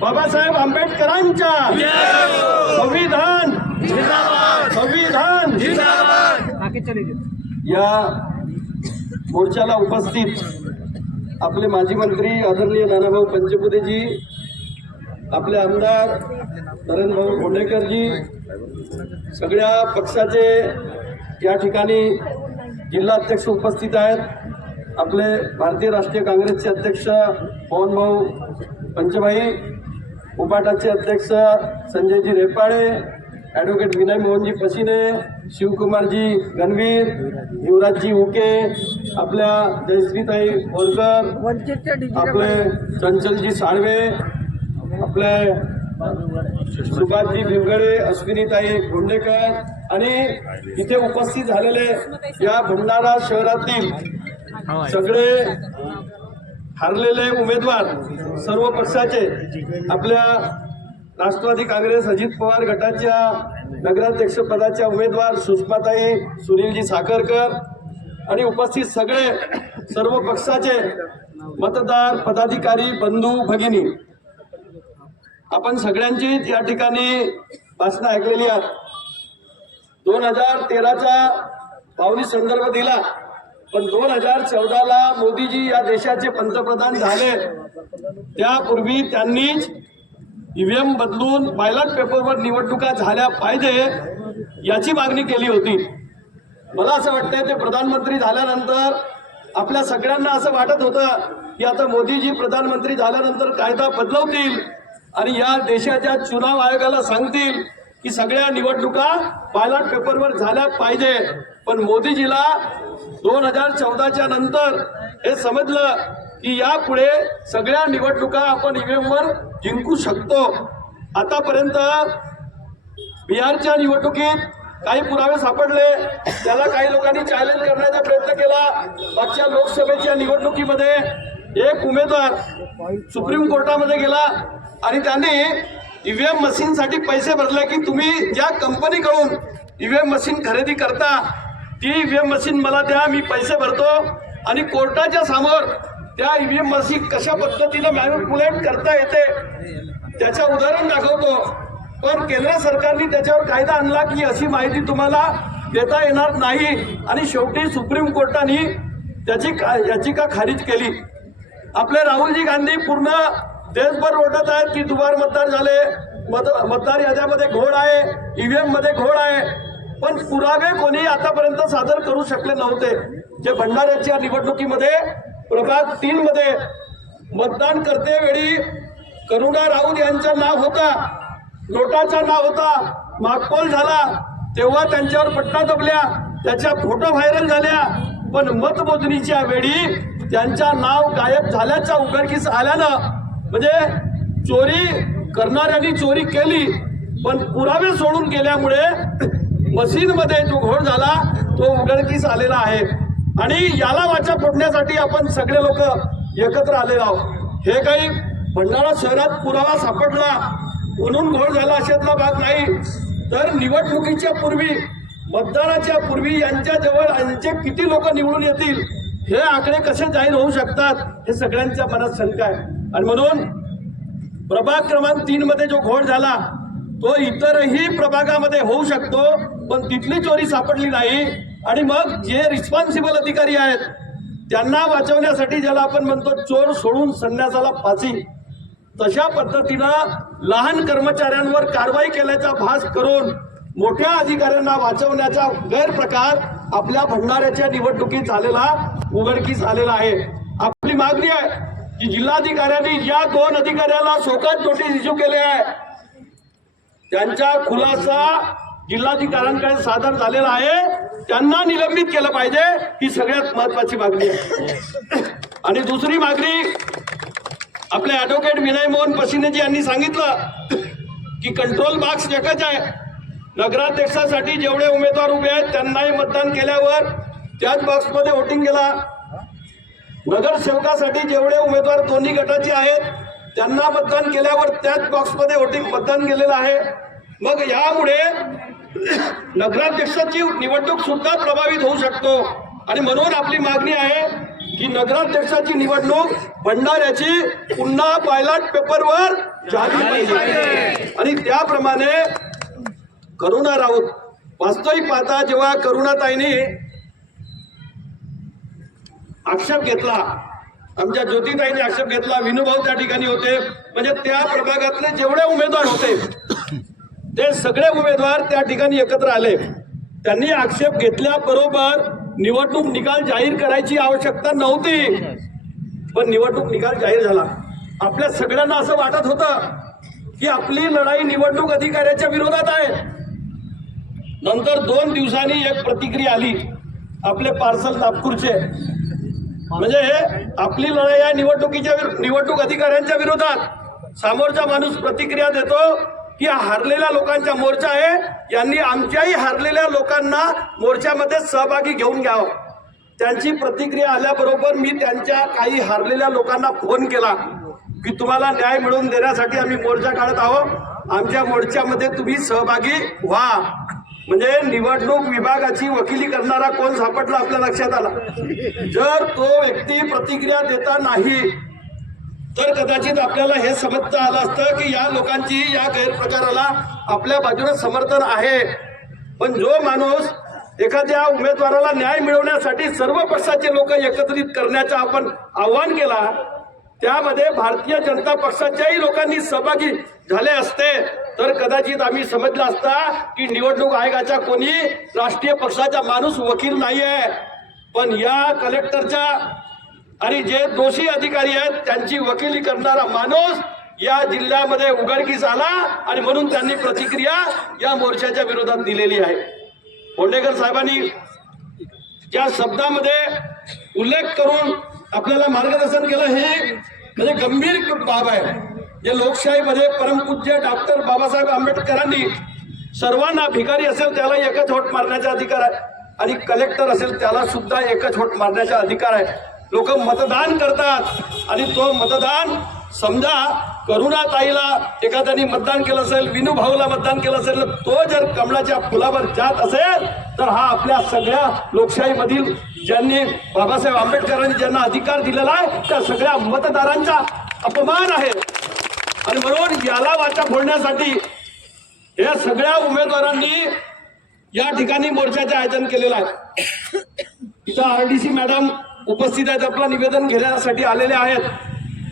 बाबासाहेब आंबेडकरांच्या संविधान. संविधान. या मोर्चाला उपस्थित आपले माजी मंत्री आदरणीय नानाभाऊ पंचपुतेजी आपले आमदार नरेंद्रभाऊ गोंडेकरजी सगळ्या पक्षाचे या ठिकाणी जिल्हा अध्यक्ष उपस्थित आहेत. आपले भारतीय राष्ट्रीय काँग्रेसचे अध्यक्ष पवनभाऊ पंचभाई उपाटाचे अध्यक्ष संजयजी रेपाळे ॲडव्होकेट विनय मोहनजी पशिने शिवकुमारजी गणवीर युवराजजी उके आपल्या जयश्रीताई बोरकर आपले चंचलजी साळवे आपले सुभाषजी भिवगडे अश्विनीताई गोंडेकर आणि इथे उपस्थित झालेले या भंडारा शहरातील सगळे हरलेले उमेदवार सर्व पक्षाचे आपल्या राष्ट्रवादी काँग्रेस अजित पवार गटाच्या नगराध्यक्षपदाच्या उमेदवार सुषमाताई सुनीलजी साखरकर आणि उपस्थित सगळे सर्व पक्षाचे मतदार पदाधिकारी बंधू भगिनी. आपण सगळ्यांचीच या ठिकाणी भाषणं ऐकलेली आहेत. दोन हजार तेराचा पावनी संदर्भ दिला. पण दोन हजार चौदाला मोदीजी या देशाचे पंतप्रधान झाले. त्यापूर्वी त्यांनीच ईव्हीएम बदलून बायलॉट पेपरवर निवडणुका झाल्या पाहिजे याची मागणी केली होती. मला असं वाटतंय ते प्रधानमंत्री झाल्यानंतर आपल्या सगळ्यांना असं वाटत होतं की आता मोदीजी प्रधानमंत्री झाल्यानंतर कायदा बदलवतील आणि या देशाच्या चुनाव आयोगाला सांगतील. की सगळ्या निवडणुका बायलॉट पेपरवर झाल्या पाहिजे. पण मोदीजीला दोन हजार चौदाच्या नंतर हे समजलं की यापुढे सगळ्या निवडणुका आपण ईव्हीएमवर जिंकू शकतो. आतापर्यंत बिहारच्या निवडणुकीत काही पुरावे सापडले. त्याला काही लोकांनी चॅलेंज करण्याचा प्रयत्न केला. मागच्या लोकसभेच्या निवडणुकीमध्ये एक उमेदवार सुप्रीम कोर्टामध्ये गेला आणि त्याने ईव्हीएम मशीनसाठी पैसे भरले की तुम्ही ज्या कंपनीकडून ईव्हीएम मशीन खरेदी करता ती ईव्हीएम मशीन मला द्या मी पैसे भरतो. आणि कोर्टाच्या समोर त्या ईव्हीएम मशीन कशा पद्धतीनं मॅन्युपुलेट करता येते त्याचं उदाहरण दाखवतो. पण केंद्र सरकारने त्याच्यावर कायदा आणला की अशी माहिती तुम्हाला देता येणार नाही. आणि शेवटी सुप्रीम कोर्टाने त्याची का याचिका खारिज केली. आपले राहुलजी गांधी पूर्ण देशभर ओढत आहेत की दुबार मतदार झाले. मत मतदार याद्यामध्ये घोड आहे ईव्हीएममध्ये घोड आहे. पण पुरावे कोणी आतापर्यंत सादर करू शकले नव्हते. जे भंडाऱ्याच्या निवडणुकीमध्ये प्रभाग तीन मध्ये मतदान करतेवेळी करुणा राऊत यांचं नाव होता नोटाचा नाव होता मागपोल झाला. तेव्हा त्यांच्यावर पट्टा दबल्या त्याच्या फोटो व्हायरल झाल्या. पण मतमोजणीच्या वेळी त्यांच्या नाव गायब झाल्याच्या उघडकीस आल्यानं म्हणजे चोरी करणाऱ्यांनी चोरी केली पण पुरावे सोडून गेल्यामुळे मशीनमध्ये जो घोळ झाला तो उघडकीस आलेला आहे. आणि याला वाचा फोडण्यासाठी आपण सगळे लोक एकत्र आलेलो आहोत. हे काही भंडारा शहरात पुरावा सापडला म्हणून घोळ झाला अशातला भाग नाही. तर निवडणुकीच्या पूर्वी मतदानाच्या पूर्वी यांच्याजवळ यांचे किती लोक निवडून येतील हे आकडे कसे जाहीर होऊ शकतात हे सगळ्यांच्या मनात शंका आहे. आणि म्हणून प्रभाग क्रमांक तीनमध्ये जो घोळ झाला तो इतरही प्रभागामध्ये होऊ शकतो पण तिथली चोरी सापडली नाही. आणि मग जे रिस्पॉन्सिबल अधिकारी आहेत त्यांना वाचवण्यासाठी ज्याला आपण म्हणतो चोर सोडून संन्यासाला फाशी तशा पद्धतीनं लहान कर्मचाऱ्यांवर कारवाई केल्याचा भास करून मोठ्या अधिकाऱ्यांना वाचवण्याचा गैरप्रकार आपल्या भंडाऱ्याच्या निवडणुकीत झालेला उघडकीस आलेला आहे. आपली मागणी आहे की जिल्हाधिकाऱ्यांनी ज्या दोन अधिकाऱ्याला शोकात नोटीस इश्यू केले आहे त्यांचा खुलासा जिल्हाधिकाऱ्यांकडे सादर झालेला आहे. त्यांना निलंबित केलं पाहिजे ही सगळ्यात महत्वाची मागणी आहे. आणि दुसरी मागणी आपले ॲडव्होकेट विनय मोहन पसिनेजी यांनी सांगितलं की कंट्रोल बॉक्स एकच आहे. नगराध्यक्षासाठी जेवढे उमेदवार उभे आहेत त्यांनाही मतदान केल्यावर त्याच बॉक्समध्ये वोटिंग केला. नगरसेवकासाठी जेवढे उमेदवार दोन्ही गटाचे आहेत त्यांना मतदान केल्यावर त्याच बॉक्समध्ये वोटिंग मतदान केलेलं आहे. मग यामुळे नगराध्यक्षाची निवडणूक सुद्धा प्रभावित होऊ शकतो. आणि म्हणून आपली मागणी आहे की नगराध्यक्षाची निवडणूक भंडाऱ्याची पुन्हा पायलट पेपरवर झाली आणि त्याप्रमाणे करुणा राऊत. वास्तविक पाहता जेव्हा करुणाताईने आक्षेप घेतला आमच्या ज्योतिताईने आक्षेप घेतला विनुभाऊ त्या ठिकाणी होते. म्हणजे त्या प्रभागातले जेवढे उमेदवार होते ते सगळे उमेदवार त्या ठिकाणी एकत्र आले. त्यांनी आक्षेप घेतल्याबरोबर निवडणूक निकाल जाहीर करायची आवश्यकता नव्हती. पण निवडणूक निकाल जाहीर झाला. आपल्या सगळ्यांना असं वाटत होतं की आपली लढाई निवडणूक अधिकाऱ्याच्या विरोधात आहे. नंतर दोन दिवसांनी एक प्रतिक्रिया आली. आपले पार्सल नागपूरचे. म्हणजे आपली लढाई या निवडणुकीच्या निवडणूक अधिकाऱ्यांच्या विरोधात समोरचा माणूस प्रतिक्रिया देतो की हारलेल्या लोकांचा मोर्चा आहे. यांनी आमच्याही हारलेल्या लोकांना मोर्चामध्ये सहभागी घेऊन घ्यावं. त्यांची प्रतिक्रिया आल्याबरोबर मी त्यांच्या काही हारलेल्या लोकांना फोन केला की तुम्हाला न्याय मिळवून देण्यासाठी आम्ही मोर्चा काढत आहोत. आमच्या मोर्चामध्ये तुम्ही सहभागी व्हा. म्हणजे निवडणूक विभागाची वकिली करणारा कोण सापडला आपल्या लक्षात आला? जर तो व्यक्ती प्रतिक्रिया देता नाही तर कदाचित आपल्याला हे समजता आलं असतं की या लोकांची या गैरप्रकाराला आपल्या बाजूने समर्थन आहे. पण जो माणूस एखाद्या उमेदवाराला न्याय मिळवण्यासाठी सर्व पक्षाचे लोक एकत्रित करण्याचा आपण आव्हान केला त्यामध्ये भारतीय जनता पक्षाच्याही लोकांनी सहभागी झाले असते. तर कदाचित आम्ही समजलं असता की निवडणूक आयोगाचा कोणी राष्ट्रीय पक्षाचा माणूस वकील नाही आहे पण या कलेक्टरच्या आणि जे दोषी अधिकारी आहेत त्यांची वकिली करणारा माणूस या जिल्ह्यामध्ये उघडकीस आला आणि म्हणून त्यांनी प्रतिक्रिया या मोर्चाच्या विरोधात दिलेली आहे. फोंडेकर साहेबांनी ज्या शब्दामध्ये उल्लेख करून आपल्याला मार्गदर्शन केलं हे म्हणजे गंभीर बाब आहे. जे लोकशाहीमध्ये परमपूज्य डॉक्टर बाबासाहेब आंबेडकरांनी सर्वांना भिकारी असेल त्याला एकच होट मारण्याचा अधिकार आहे. आणि कलेक्टर असेल त्याला सुद्धा एकच होट मारण्याचा अधिकार आहे. लोक मतदान करतात. आणि तो मतदान समजा करुणाताईला एखाद्याने मतदान केलं असेल विनू भाऊला मतदान केलं असेल तर तो जर कमळाच्या फुलावर जात असेल तर हा आपल्या सगळ्या लोकशाहीमधील ज्यांनी बाबासाहेब आंबेडकरांनी ज्यांना अधिकार दिलेला आहे त्या सगळ्या मतदारांचा अपमान आहे. आणि म्हणून याला वाचा फोडण्यासाठी या सगळ्या उमेदवारांनी या ठिकाणी मोर्चाचे आयोजन केलेलं आहे. इथं आर डी सी मॅडम उपस्थित आहेत आपलं निवेदन घेण्यासाठी आलेले आहेत.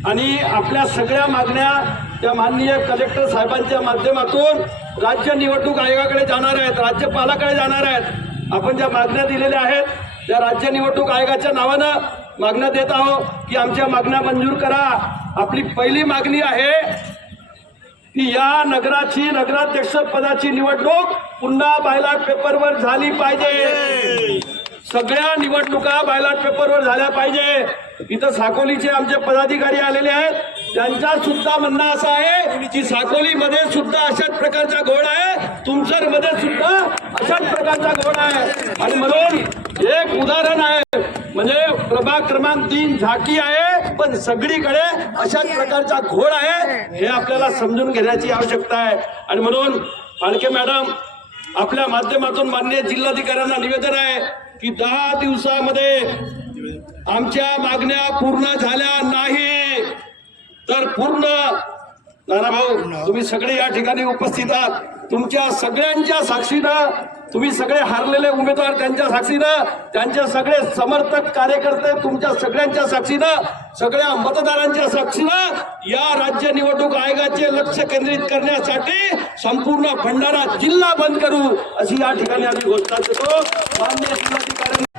आणि आपल्या सगळ्या मागण्या त्या माननीय कलेक्टर साहेबांच्या माध्यमातून राज्य निवडणूक आयोगाकडे जाणार आहेत राज्यपालाकडे जाणार आहेत. आपण ज्या मागण्या दिलेल्या आहेत त्या राज्य निवडणूक आयोगाच्या नावानं मागण्या देत आहोत की आमच्या मागण्या मंजूर करा. आपली पहिली मागणी आहे की या नगराची नगराध्यक्ष पदाची निवडणूक पुन्हा बायलॉट पेपरवर झाली पाहिजे. सगळ्या निवडणुका बायलॉट पेपरवर झाल्या पाहिजे. इथं साकोलीचे आमचे पदाधिकारी आलेले आहेत. त्यांचा सुद्धा म्हणणं असं आहे की साकोलीमध्ये सुद्धा अशाच प्रकारचा घोड आहे. तुमसरमध्ये सुद्धा अशाच प्रकारचा घोड आहे. आणि म्हणून एक उदाहरण आहे. म्हणजे प्रभाग क्रमांक तीन झाकी आहे पण सगळीकडे अशाच प्रकारचा घोड आहे हे आपल्याला समजून घेण्याची आवश्यकता आहे. आणि म्हणून आणखी मॅडम आपल्या माध्यमातून मान्य जिल्हाधिकाऱ्यांना निवेदन आहे की दहा दिवसामध्ये आमच्या मागण्या पूर्ण झाल्या नाही तर पूर्ण नाना भाऊ तुम्ही सगळे या ठिकाणी उपस्थित आहात. तुमच्या सगळ्यांच्या साक्षीनं तुम्ही सगळे हारलेले उमेदवार त्यांच्या साक्षीनं त्यांचे सगळे समर्थक कार्यकर्ते तुमच्या सगळ्यांच्या साक्षीनं सगळ्या मतदारांच्या साक्षीनं या राज्य निवडणूक आयोगाचे लक्ष केंद्रित करण्यासाठी संपूर्ण भंडारा जिल्हा बंद करू अशी या ठिकाणी आम्ही घोषणा देतो. मान्य जिल्हाधिकाऱ्यांनी